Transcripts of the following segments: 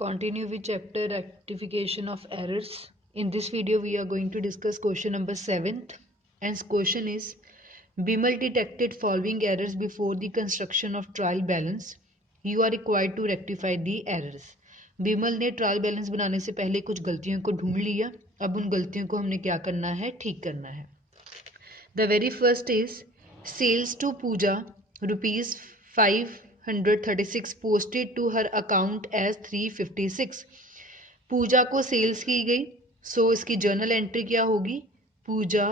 Continue with chapter rectification of errors. In this video, we are going to discuss question number 7th. And question is, Bimal detected following errors before the construction of trial balance. You are required to rectify the errors. Bimal ने trial balance बनाने से पहले कुछ गलतियों को ढूंढ लिया. अब उन गलतियों को हमने क्या करना है, ठीक करना है. The very first is sales to Pooja rupees 536 posted to her account as 356. पूजा को सेल्स की गई, सो इसकी जर्नल एंट्री क्या होगी, Pooja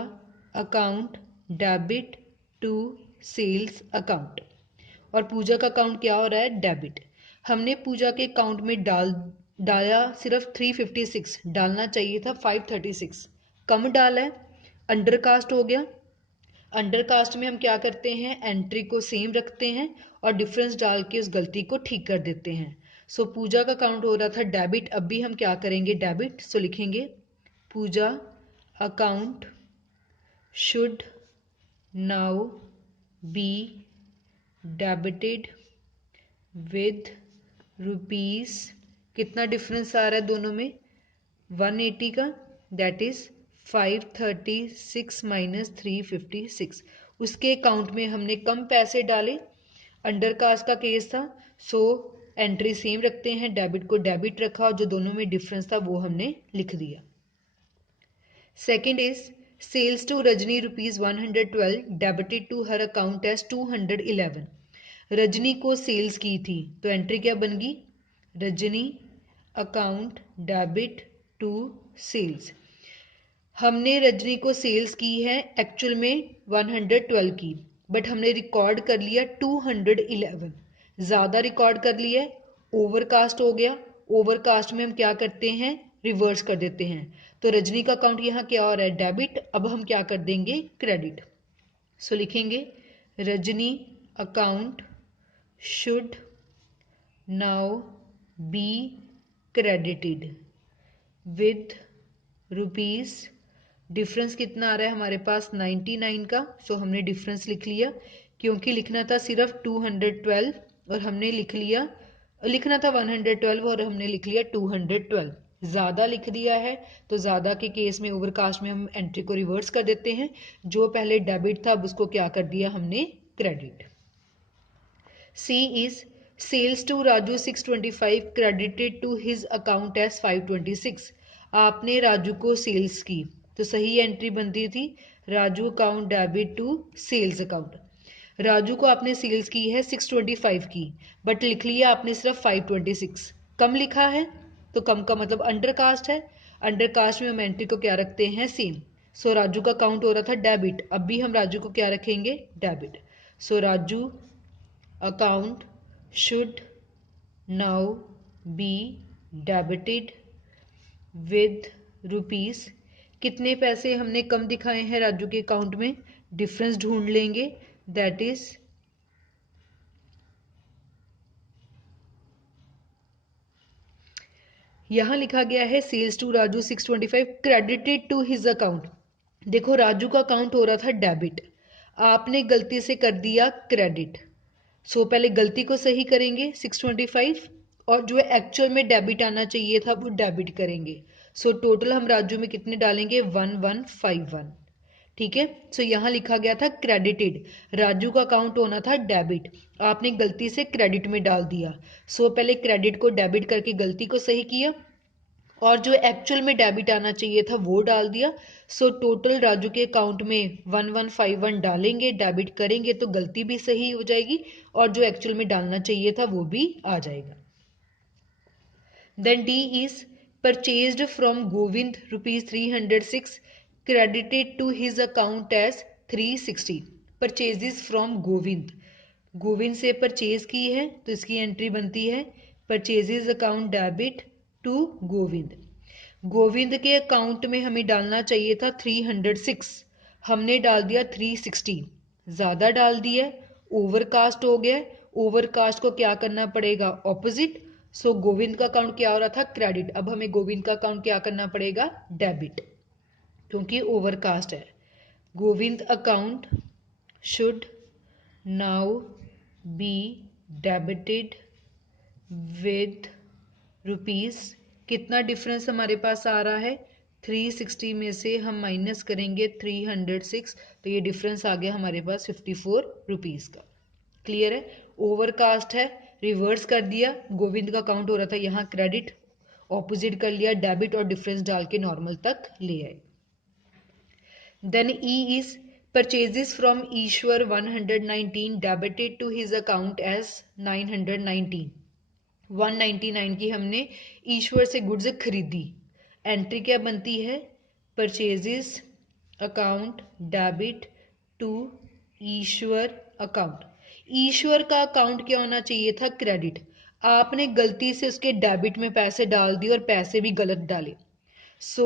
account debit to sales account. और पूजा का अकाउंट क्या हो रहा है, डेबिट. हमने पूजा के अकाउंट में डाला सिर्फ 356, डालना चाहिए था 536, कम डाला है, अंडरकास्ट हो गया. अंडरकास्ट में हम क्या करते हैं, एंट्री को सेम रखते हैं और डिफरेंस डाल के उस गलती को ठीक कर देते हैं. सो पूजा का काउंट हो रहा था डेबिट, अब भी हम क्या करेंगे, डेबिट. सो लिखेंगे Pooja account should now be debited with rupees. कितना डिफरेंस आ रहा है दोनों में, 180 का, दैट इज 536 माइनस 356. उसके अकाउंट में हमने कम पैसे डाले, अंडरकास्ट का केस था, सो एंट्री सेम रखते हैं, डेबिट को डेबिट रखा और जो दोनों में डिफरेंस था वो हमने लिख दिया. Second is sales to Rajni rupees 112 debited to her account as 211. Rajni को सेल्स की थी तो एंट्री क्या बन गई, Rajni account debit to sales. हमने रजनी को सेल्स की है एक्चुअल में 112 की, बट हमने रिकॉर्ड कर लिया 211, ज़्यादा रिकॉर्ड कर लिया, ओवरकास्ट हो गया. ओवरकास्ट में हम क्या करते हैं, रिवर्स कर देते हैं. तो रजनी का अकाउंट यहाँ क्या हो रहा है, डेबिट. अब हम क्या कर देंगे, क्रेडिट. सो लिखेंगे Rajni account should now be credited with rupees. Difference कितना आ रहा है हमारे पास, 99 का. सो हमने डिफरेंस लिख लिया, क्योंकि लिखना था सिर्फ 212 और हमने लिखना था 112 और हमने लिख लिया 212. ज़्यादा लिख दिया है तो ज़्यादा के केस में ओवरकास्ट में हम एंट्री को रिवर्स कर देते हैं. जो पहले डेबिट था अब उसको क्या कर दिया हमने, credit. C is sales to Raju 625 credited to his account as 526. आपने राजू को सेल्स की तो सही एंट्री बनती थी Raju account debit to sales account. Raju को आपने सेल्स की है 625 की, बट लिख लिया आपने सिर्फ 526, कम लिखा है तो कम का मतलब अंडरकास्ट है. अंडरकास्ट में हम एंट्री को क्या रखते हैं, सेम. सो राजू का काउंट हो रहा था डेबिट, अब भी हम राजू को क्या रखेंगे, debit. So Raju account should now be debited with rupees. कितने पैसे हमने कम दिखाए हैं राजू के अकाउंट में, डिफरेंस ढूंढ लेंगे, दैट इज यहां लिखा गया है sales to Raju 625 credited to his account. देखो राजू का अकाउंट हो रहा था डेबिट, आपने गलती से कर दिया क्रेडिट. सो पहले गलती को सही करेंगे 625 और जो एक्चुअल में डेबिट आना चाहिए था वो डेबिट करेंगे. सो टोटल हम राजू में कितने डालेंगे, 1151. ठीक है. सो यहाँ लिखा गया था क्रेडिटेड, राजू का अकाउंट होना था डेबिट, आपने गलती से क्रेडिट में डाल दिया. सो पहले क्रेडिट को डेबिट करके गलती को सही किया और जो एक्चुअल में डेबिट आना चाहिए था वो डाल दिया. सो टोटल राजू के अकाउंट में 1151 डालेंगे, डेबिट करेंगे तो गलती भी सही हो जाएगी और जो एक्चुअल में डालना चाहिए था वो भी आ जाएगा. Then D is purchased from Govind rupees 306 credited to his account as 360. Purchases from Govind, Govind से परचेज की है तो इसकी एंट्री बनती है purchases account debit to Govind. Govind के अकाउंट में हमें डालना चाहिए था 306, हमने डाल दिया 360, ज़्यादा डाल दिया, ओवरकास्ट हो गया. ओवरकास्ट को क्या करना पड़ेगा, ऑपोजिट. सो गोविंद का अकाउंट क्या हो रहा था, क्रेडिट. अब हमें गोविंद का अकाउंट क्या करना पड़ेगा, डेबिट, क्योंकि ओवरकास्ट है. Govind account should now be debited with rupees. कितना डिफरेंस हमारे पास आ रहा है, 360 में से हम माइनस करेंगे 306, तो ये डिफरेंस आ गया हमारे पास 54 रुपीज़ का। क्लियर है। ओवरकास्ट है, रिवर्स कर दिया, गोविंद का काउंट हो रहा था यहाँ क्रेडिट, ऑपोजिट कर लिया डेबिट और डिफरेंस डाल के नॉर्मल तक ले आए। Then E is purchases from Ishwar 119 debited to his account as 919। 199 की हमने ईश्वर से गुड्स खरीदी। एंट्री क्या बनती है, purchases account debit to Ishwar account. Ishwar का अकाउंट क्या होना चाहिए था, क्रेडिट। आपने गलती से उसके डेबिट में पैसे डाल दिए और पैसे भी गलत डाले। सो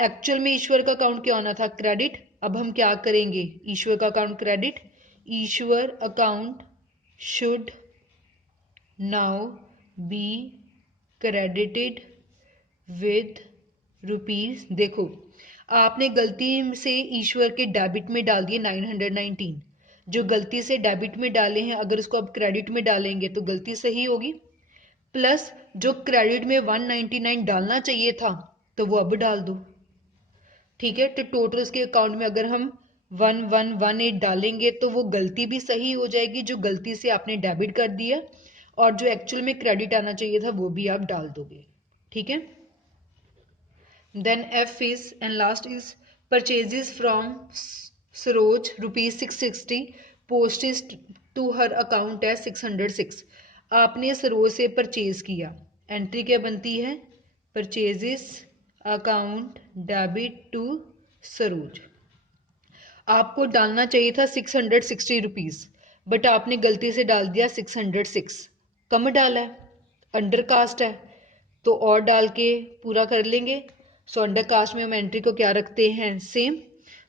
एक्चुअल में ईश्वर का अकाउंट क्या होना था, क्रेडिट। अब हम क्या करेंगे, ईश्वर का account credit, Ishwar account should now be credited with rupees. देखो आपने गलती से ईश्वर के डेबिट में डाल दिए 919, जो गलती से डेबिट में डाले हैं अगर उसको अब क्रेडिट में डालेंगे तो गलती सही होगी, प्लस जो क्रेडिट में 199 डालना चाहिए था तो वो अब डाल दो। ठीक है, तो टोटल उसके अकाउंट में अगर हम 1118 डालेंगे तो वो गलती भी सही हो जाएगी, जो गलती से आपने डेबिट कर दिया, और जो एक्चुअल में क्रेडिट आना चाहिए था वो भी आप डाल दोगे। ठीक है। Then F is and last is purchases from Saroj rupees 660, postage to her account है 606। आपने सरोज से परचेज किया, एंट्री क्या बनती है, purchases account debit to Saroj. आपको डालना चाहिए था 660 रुपीज, बट आपने गलती से डाल दिया 606, कम डाला है, अंडर कास्ट है, तो और डाल के पूरा कर लेंगे। सो अंडर कास्ट में हम एंट्री को क्या रखते हैं, सेम।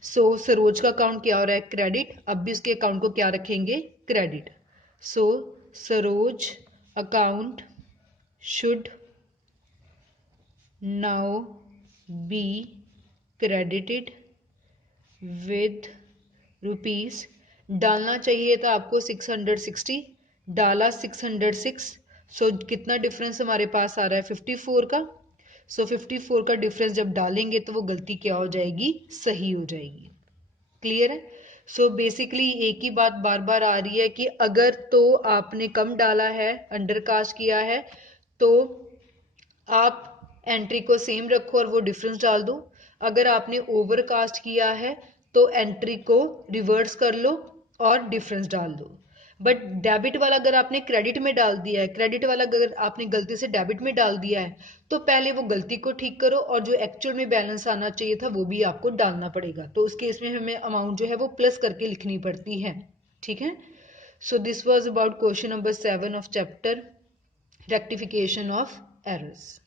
सो सरोज का अकाउंट क्या हो रहा है, क्रेडिट, अब भी उसके अकाउंट को क्या रखेंगे, credit. So Saroj account should now be credited with rupees. डालना चाहिए था आपको 660, डाला 606। सो कितना डिफरेंस हमारे पास आ रहा है, 54 का। सो 54 का डिफरेंस जब डालेंगे तो वो गलती क्या हो जाएगी, सही हो जाएगी। क्लियर है। सो बेसिकली एक ही बात बार बार आ रही है कि अगर तो आपने कम डाला है, अंडर कास्ट किया है, तो आप एंट्री को सेम रखो और वो डिफरेंस डाल दो। अगर आपने ओवरकास्ट किया है तो एंट्री को रिवर्स कर लो और डिफरेंस डाल दो। बट डेबिट वाला अगर आपने क्रेडिट में डाल दिया है, क्रेडिट वाला अगर आपने गलती से डेबिट में डाल दिया है, तो पहले वो गलती को ठीक करो और जो एक्चुअल में बैलेंस आना चाहिए था वो भी आपको डालना पड़ेगा। तो उस केस में हमें अमाउंट जो है वो प्लस करके लिखनी पड़ती है। ठीक है। So this was about question number 7 of chapter rectification of errors.